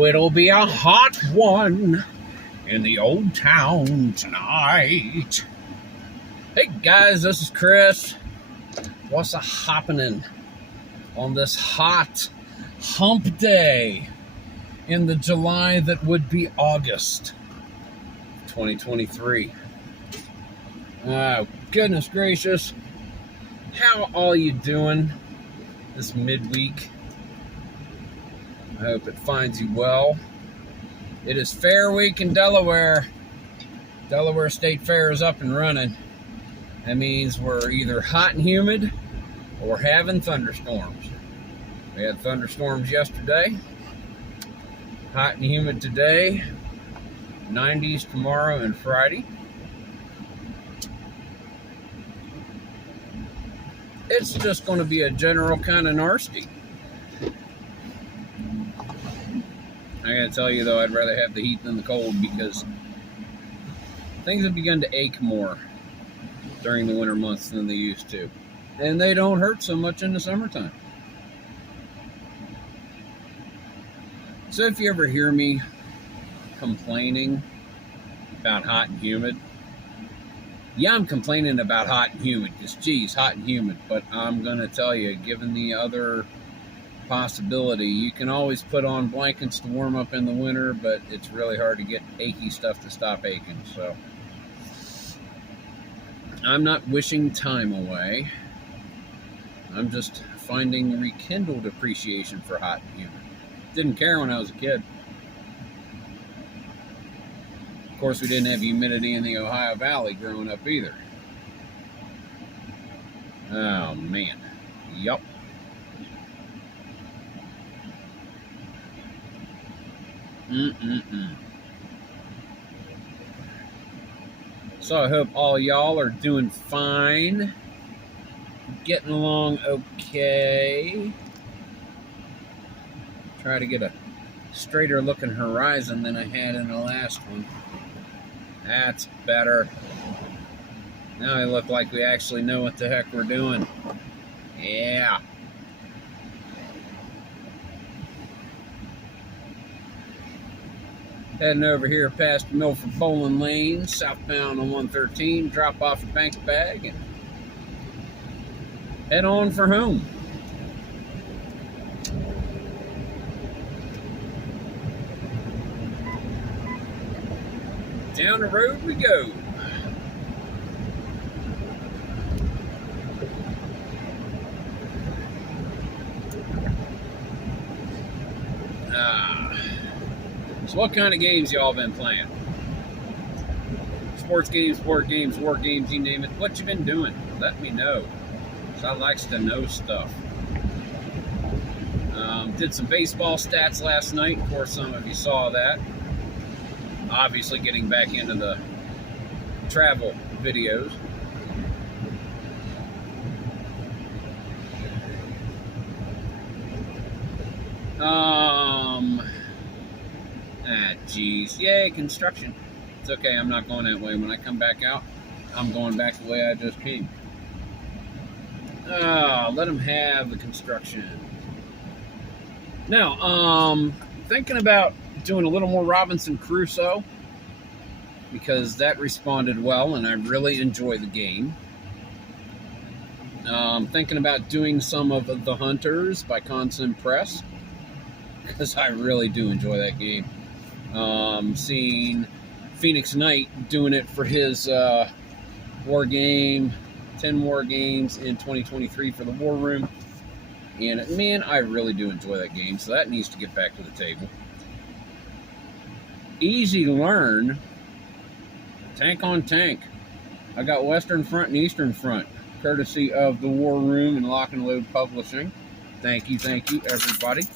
Oh, it'll be a hot one in the old town tonight. Hey guys, this is Chris. What's a happening on this hot hump day in the July that would be August 2023? Oh, goodness gracious. How are you doing this midweek? I hope it finds you well. It is Fair Week in Delaware. Delaware State Fair is up and running. That means we're either hot and humid or having thunderstorms. We had thunderstorms yesterday. Hot and humid today. 90s tomorrow and Friday. It's just going to be a general kind of nasty. I gotta tell you though, I'd rather have the heat than the cold because things have begun to ache more during the winter months than they used to. And they don't hurt so much in the summertime. So if you ever hear me complaining about hot and humid, yeah, I'm complaining about hot and humid because, geez, hot and humid. But I'm going to tell you, given the other possibility, you can always put on blankets to warm up in the winter, but it's really hard to get achy stuff to stop aching. So I'm not wishing time away. I'm just finding rekindled appreciation for hot and humid. Didn't care when I was a kid. Of course, we didn't have humidity in the Ohio Valley growing up either. Oh, man. Yup. So I hope all y'all are doing fine. Getting along okay. Try to get a straighter looking horizon than I had in the last one. That's better. Now I look like we actually know what the heck we're doing. Yeah. Heading over here past Milford Bowling Lane, southbound on 113, drop off a bank bag and head on for home. Down the road we go. So what kind of games y'all been playing? Sports games, sport games, war games, you name it. What you been doing? Let me know. So I likes to know stuff. Did some baseball stats last night. Of course, some of you saw that. Obviously getting back into the travel videos. Geez. Yay, construction. It's okay, I'm not going that way. When I come back out, I'm going back the way I just came. Let them have the construction. Now, thinking about doing a little more Robinson Crusoe because that responded well and I really enjoy the game. Thinking about doing some of The Hunters by Consim Press because I really do enjoy that game. Seeing Phoenix Knight doing it for his war game, 10 war games in 2023 for the War Room. And man, I really do enjoy that game, so that needs to get back to the table. Easy to learn. Tank on Tank. I got Western Front and Eastern Front, courtesy of the War Room and Lock and Load Publishing. Thank you, everybody.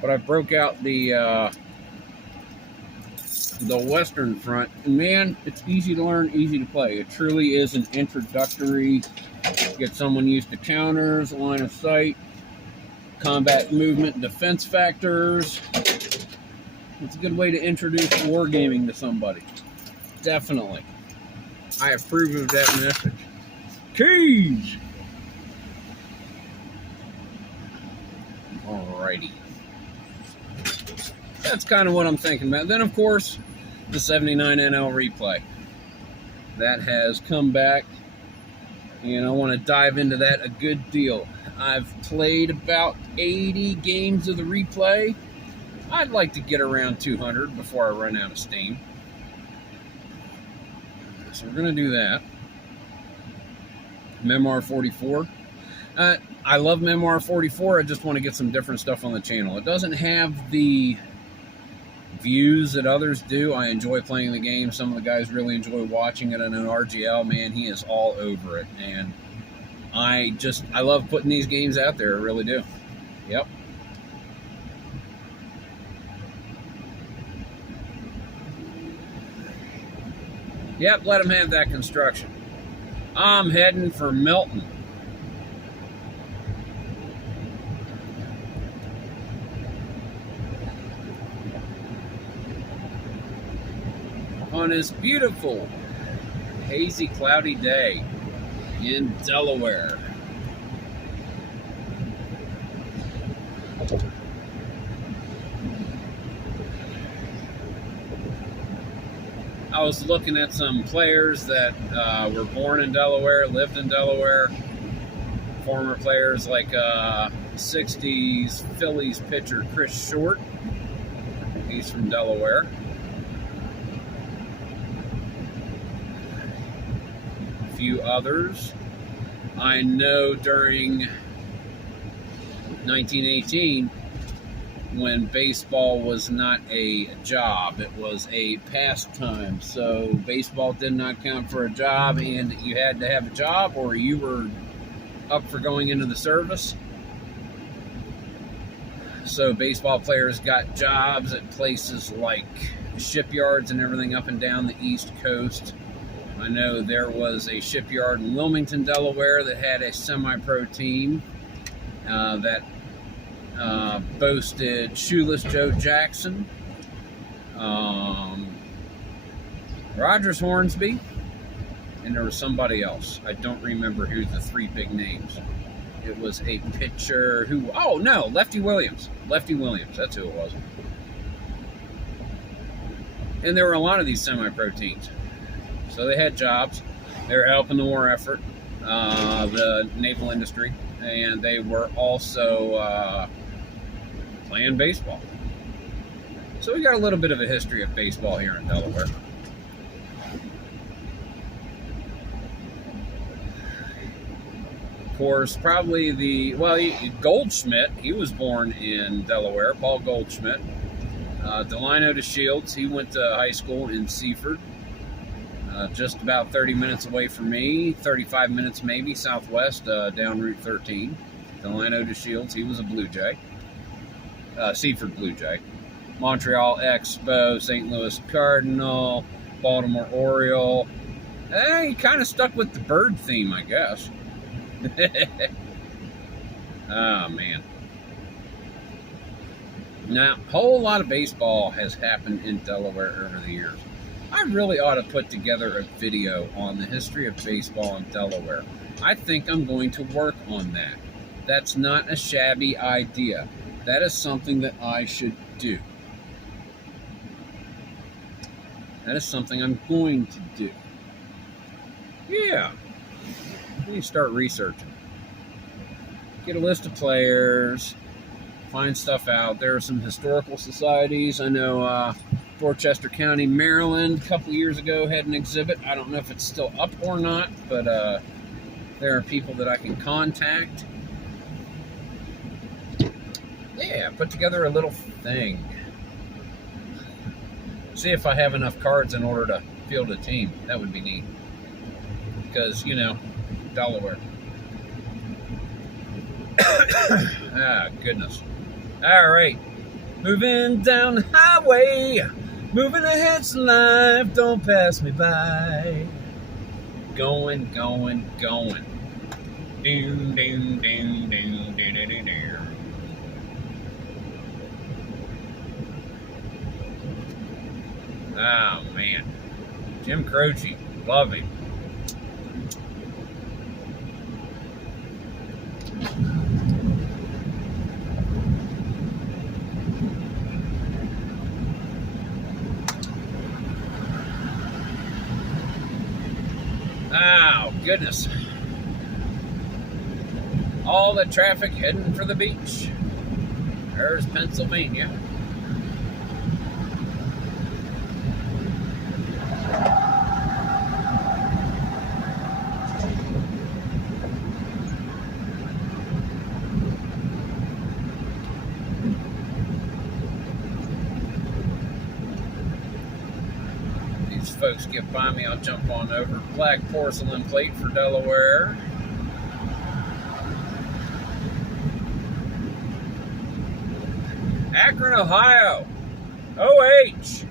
But I broke out the Western Front. And man, it's easy to learn, easy to play. It truly is an introductory. Get someone used to counters, line of sight, combat movement, and defense factors. It's a good way to introduce wargaming to somebody. Definitely. I approve of that message. Keys! Alrighty. That's kind of what I'm thinking about. Then, of course, the 79 NL replay. That has come back, and I want to dive into that a good deal. I've played about 80 games of the replay. I'd like to get around 200 before I run out of steam. So we're going to do that. Memoir 44. I love Memoir 44. I just want to get some different stuff on the channel. It doesn't have the views that others do. I enjoy playing the game. Some of the guys really enjoy watching it. I know RGL, man, he is all over it. And I love putting these games out there. I really do. Yep. Yep, let them have that construction. I'm heading for Milton. On this beautiful, hazy, cloudy day in Delaware. I was looking at some players that were born in Delaware, lived in Delaware, former players like 60s Phillies pitcher Chris Short. He's from Delaware. A few others. I know during 1918, when baseball was not a job, it was a pastime. So baseball did not count for a job, and you had to have a job or you were up for going into the service. So baseball players got jobs at places like shipyards and everything up and down the East Coast. I know there was a shipyard in Wilmington, Delaware that had a semi-pro team that boasted Shoeless Joe Jackson, Rogers Hornsby, and there was somebody else. I don't remember who the three big names. It was a pitcher who, oh no, Lefty Williams. Lefty Williams, that's who it was. And there were a lot of these semi-pro teams. So they had jobs. They were helping the war effort, the naval industry, and they were also playing baseball. So we got a little bit of a history of baseball here in Delaware. Of course, probably Goldschmidt, he was born in Delaware, Paul Goldschmidt. Delino DeShields, he went to high school in Seaford, just about 30 minutes away from me, 35 minutes maybe, southwest, down Route 13. Delino DeShields, he was a Blue Jay. Seaford Blue Jay, Montreal Expo, St. Louis Cardinal, Baltimore Oriole. He kind of stuck with the bird theme, I guess. Oh, man. Now, a whole lot of baseball has happened in Delaware over the years. I really ought to put together a video on the history of baseball in Delaware. I think I'm going to work on that. That's not a shabby idea. That is something that I should do. That is something I'm going to do. Yeah. Let me start researching. Get a list of players. Find stuff out. There are some historical societies. I know Dorchester County, Maryland, a couple years ago had an exhibit. I don't know if it's still up or not, but there are people that I can contact. Yeah, put together a little thing. See if I have enough cards in order to field a team. That would be neat. Because, you know, Delaware. Ah, goodness. All right. Moving down the highway. Moving ahead's life. Don't pass me by. Going, going, going. Doom, doom, doom, doom, doom, doom, doom. Oh, man. Jim Croce. Love him. goodness. All the traffic heading for the beach. There's Pennsylvania. These folks get by me, I'll jump on over. Black porcelain plate for Delaware. Akron, Ohio. OH.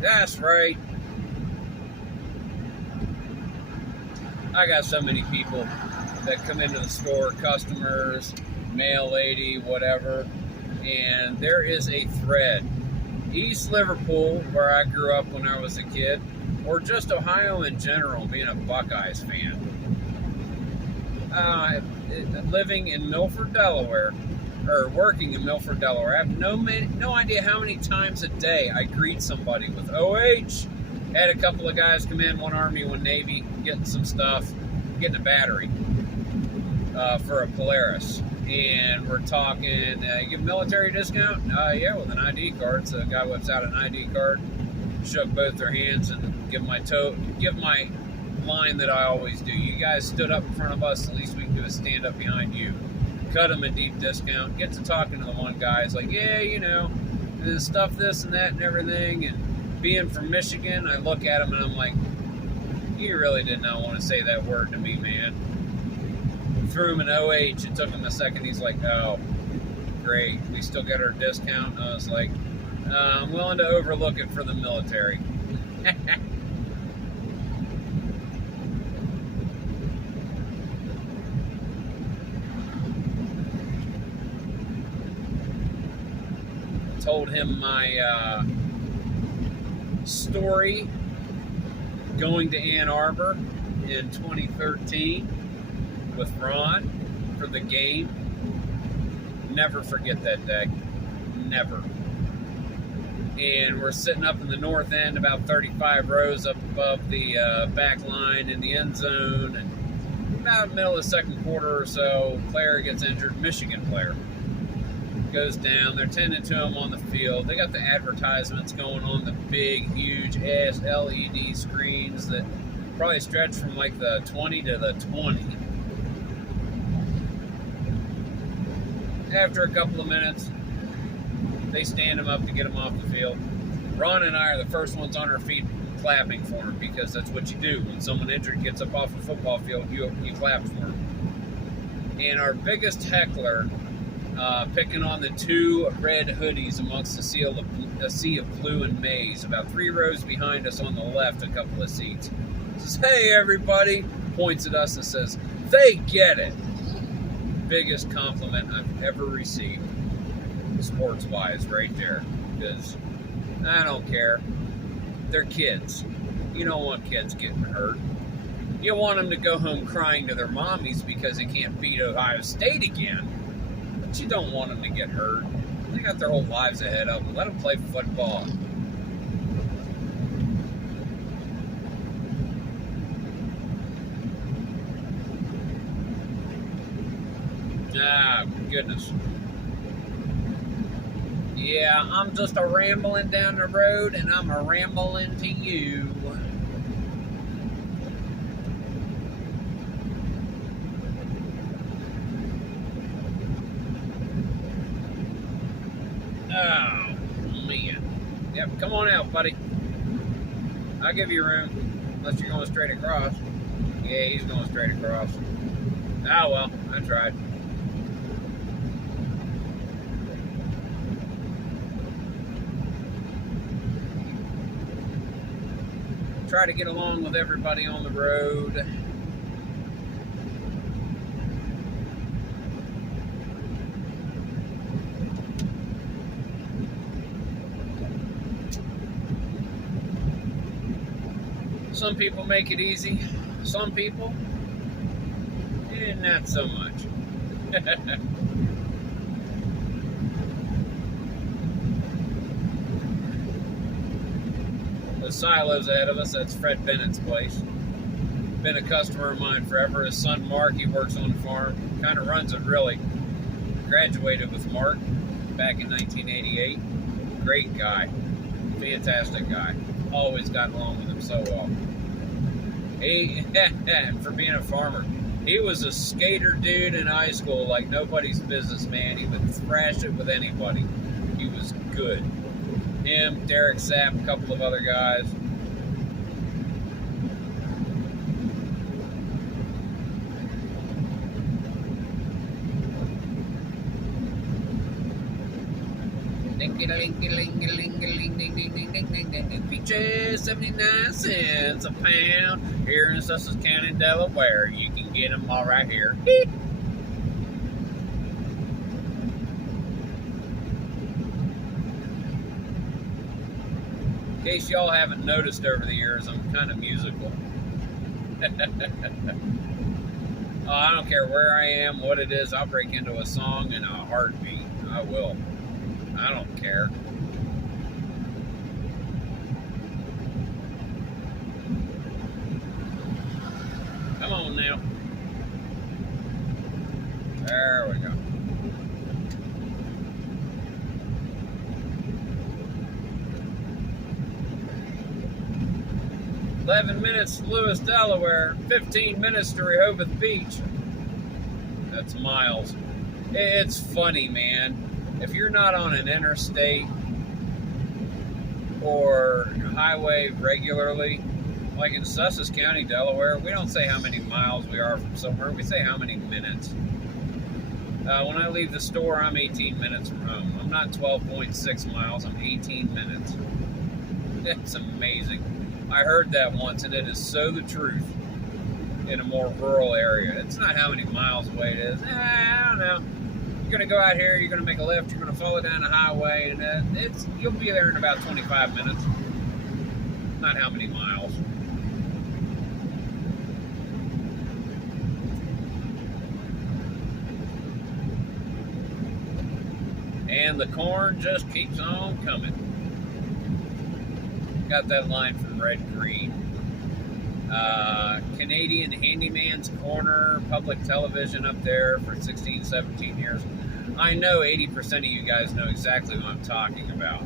That's right. I got so many people that come into the store, customers, mail lady, whatever, and there is a thread. East Liverpool, where I grew up when I was a kid, or just Ohio in general, being a Buckeyes fan. Living in Milford, Delaware, or working in Milford, Delaware, I have no idea how many times a day I greet somebody with OH. Had a couple of guys come in, one Army, one Navy, getting some stuff, getting a battery for a Polaris. And we're talking, you give military discount? Yeah, with an ID card. So the guy whips out an ID card, shook both their hands, and give my line that I always do. You guys stood up in front of us, the least we can do is stand up behind you. Cut him a deep discount. Get to talking to the one guy. It's like, yeah, you know, and stuff, this and that and everything. And being from Michigan, I look at him and I'm like, you really did not want to say that word to me, man. Threw him an OH. It took him a second. He's like, oh, great. We still got our discount. I was like, I'm willing to overlook it for the military. Told him my story going to Ann Arbor in 2013 with Ron for the game. Never forget that day. Never. And we're sitting up in the north end, about 35 rows up above the back line in the end zone. And about middle of the second quarter or so, player gets injured, Michigan player. Goes down. They're tending to him on the field. They got the advertisements going on the big, huge ass LED screens that probably stretch from like the 20 to the 20. After a couple of minutes, they stand him up to get him off the field. Ron and I are the first ones on our feet clapping for him, because that's what you do. When someone injured gets up off a football field, you clap for him. And our biggest heckler, picking on the two red hoodies amongst a sea of blue and maize, about 3 rows behind us on the left, a couple of seats. Says, hey everybody, points at us and says, they get it. Biggest compliment I've ever received, sports-wise, right there. Because I don't care. They're kids. You don't want kids getting hurt. You want them to go home crying to their mommies because they can't beat Ohio State again. But you don't want them to get hurt. They got their whole lives ahead of them. Let them play football. Ah, goodness. Yeah, I'm just a rambling down the road, and I'm a rambling to you. Oh, man. Yep, come on out, buddy. I'll give you room, unless you're going straight across. Yeah, he's going straight across. Ah, well, I tried. Try to get along with everybody on the road. Some people make it easy. Some people, not so much. The silos ahead of us, that's Fred Bennett's place. Been a customer of mine forever. His son Mark, he works on the farm, kind of runs it really. Graduated with Mark back in 1988. Great guy, fantastic guy. Always got along with him so well. He, for being a farmer, he was a skater dude in high school like nobody's business, man. He would thrash it with anybody. He was good. Him, Derek Sapp, a couple of other guys. Peaches, 79 cents a pound. Here in Sussex County, Delaware, you can get them all right here. In case y'all haven't noticed over the years, I'm kind of musical. Oh, I don't care where I am, what it is, I'll break into a song in a heartbeat. I will. I don't care. Come on now. There we go. "11 minutes to Lewis, Delaware. 15 minutes to Rehoboth Beach." That's miles. It's funny, man. If you're not on an interstate or highway regularly, like in Sussex County, Delaware, we don't say how many miles we are from somewhere. We say how many minutes. When I leave the store, I'm 18 minutes from home. I'm not 12.6 miles. I'm 18 minutes. That's amazing. I heard that once, and it is so the truth in a more rural area. It's not how many miles away it is. I don't know. You're going to go out here, you're going to make a left, you're going to follow down the highway, and you'll be there in about 25 minutes. Not how many miles. And the corn just keeps on coming. Got that line from Red Green. Canadian Handyman's Corner, public television up there for 16, 17 years. I know 80% of you guys know exactly what I'm talking about.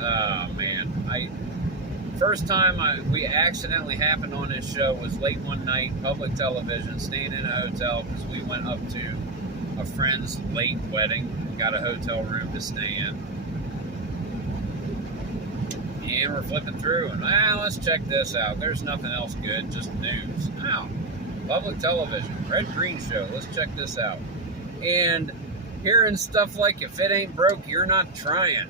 Oh, man. First time we accidentally happened on this show was late one night, public television, staying in a hotel because we went up to a friend's late wedding, got a hotel room to stay in. And we're flipping through, and let's check this out. There's nothing else good, just news. Oh, public television, Red Green Show. Let's check this out. And hearing stuff like, if it ain't broke, you're not trying.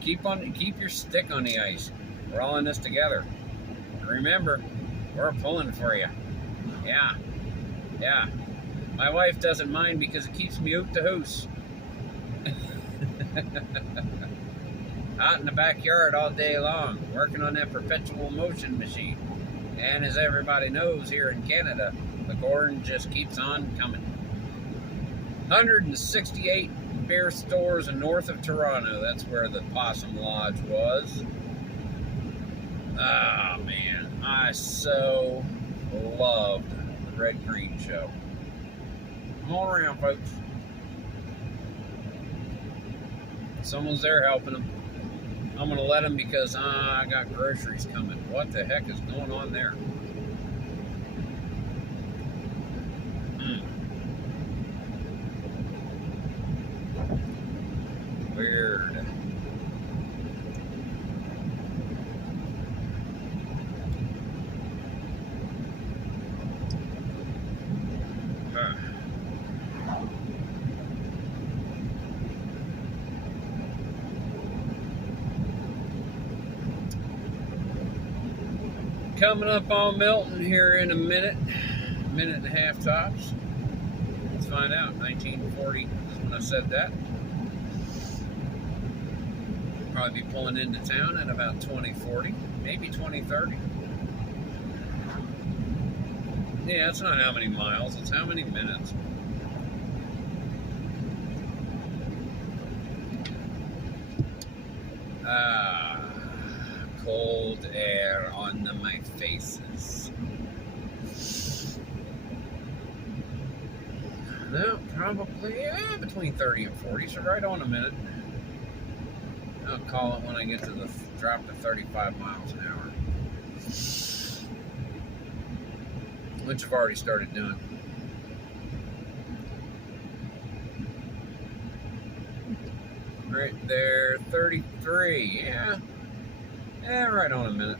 Keep your stick on the ice. We're all in this together. And remember, we're pulling for you. Yeah. My wife doesn't mind because it keeps me out the house. Out in the backyard all day long, working on that perpetual motion machine. And as everybody knows here in Canada, the corn just keeps on coming. 168 beer stores north of Toronto. That's where the Possum Lodge was. Ah, man. I so loved the Red Green Show. Come on around, folks. Someone's there helping them. I'm going to let them because I got groceries coming. What the heck is going on there? Weird. Coming up on Milton here in a minute and a half tops. Let's find out. 1940 is when I said that. Probably be pulling into town at about 2040, maybe 2030. Yeah, it's not how many miles, it's how many minutes. Cold cold air on my faces. No, probably between 30 and 40, so right on a minute. I'll call it when I get to the drop to 35 miles an hour, which I've already started doing. Right there, 33, yeah, right on a minute.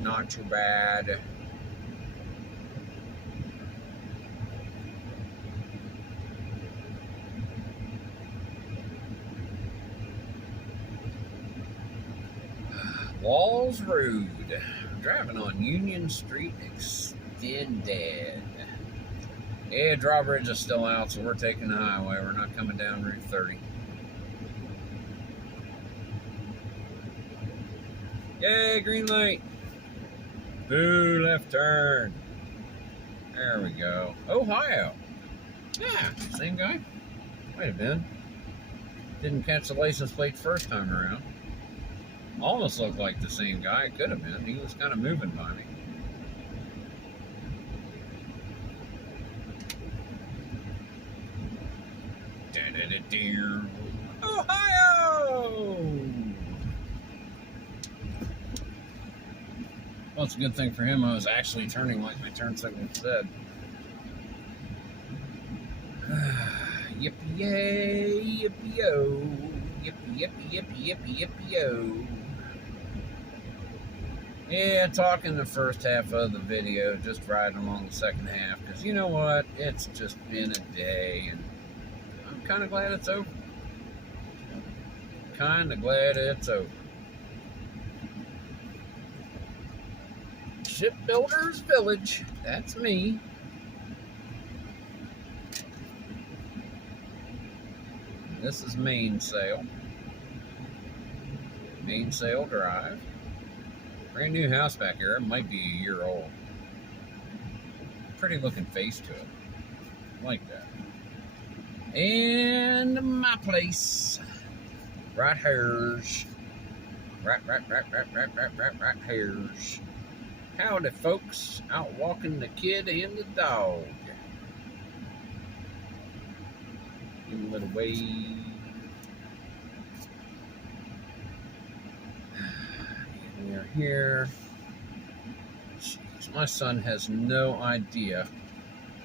Not too bad. Walls Road. I'm driving on Union Street Extended. Yeah, drawbridge is still out, so we're taking the highway. We're not coming down Route 30. Yay, green light. Boo, left turn. There we go. Ohio. Yeah, same guy. Wait a minute. Didn't catch the license plate first time around. Almost looked like the same guy. It could have been. He was kind of moving by me. Ohio! Well, it's a good thing for him I was actually turning like my turn signal said. Yippee yay, yippee yo, yippee yippee yippee yippee yippee yo. Yeah, talking the first half of the video, just riding along the second half, because you know what? It's just been a day, and I'm kind of glad it's over. Kind of glad it's over. Shipbuilders Village, that's me. This is Mainsail. Mainsail Drive. Brand new house back here. It might be a year old. Pretty looking face to it. Like that. And my place. Right here's. Right here's. Howdy, folks. Out walking the kid and the dog. Give a little wave. We are here. Jeez, my son has no idea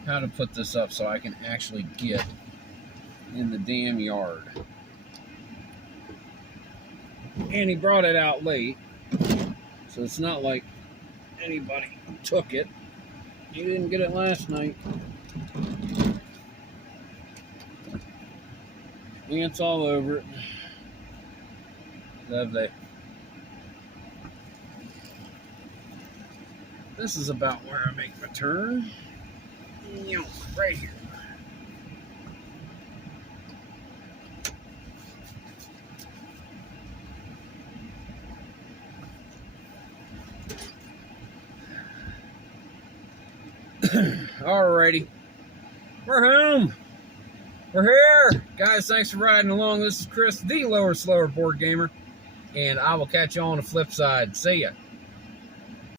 how to put this up so I can actually get in the damn yard. And he brought it out late, so it's not like anybody took it. You didn't get it last night. Ants all over it. Lovely. This is about where I make my turn. Right here. Alrighty. We're home. We're here. Guys, thanks for riding along. This is Chris, the Lower Slower Board Gamer. And I will catch you on the flip side. See ya.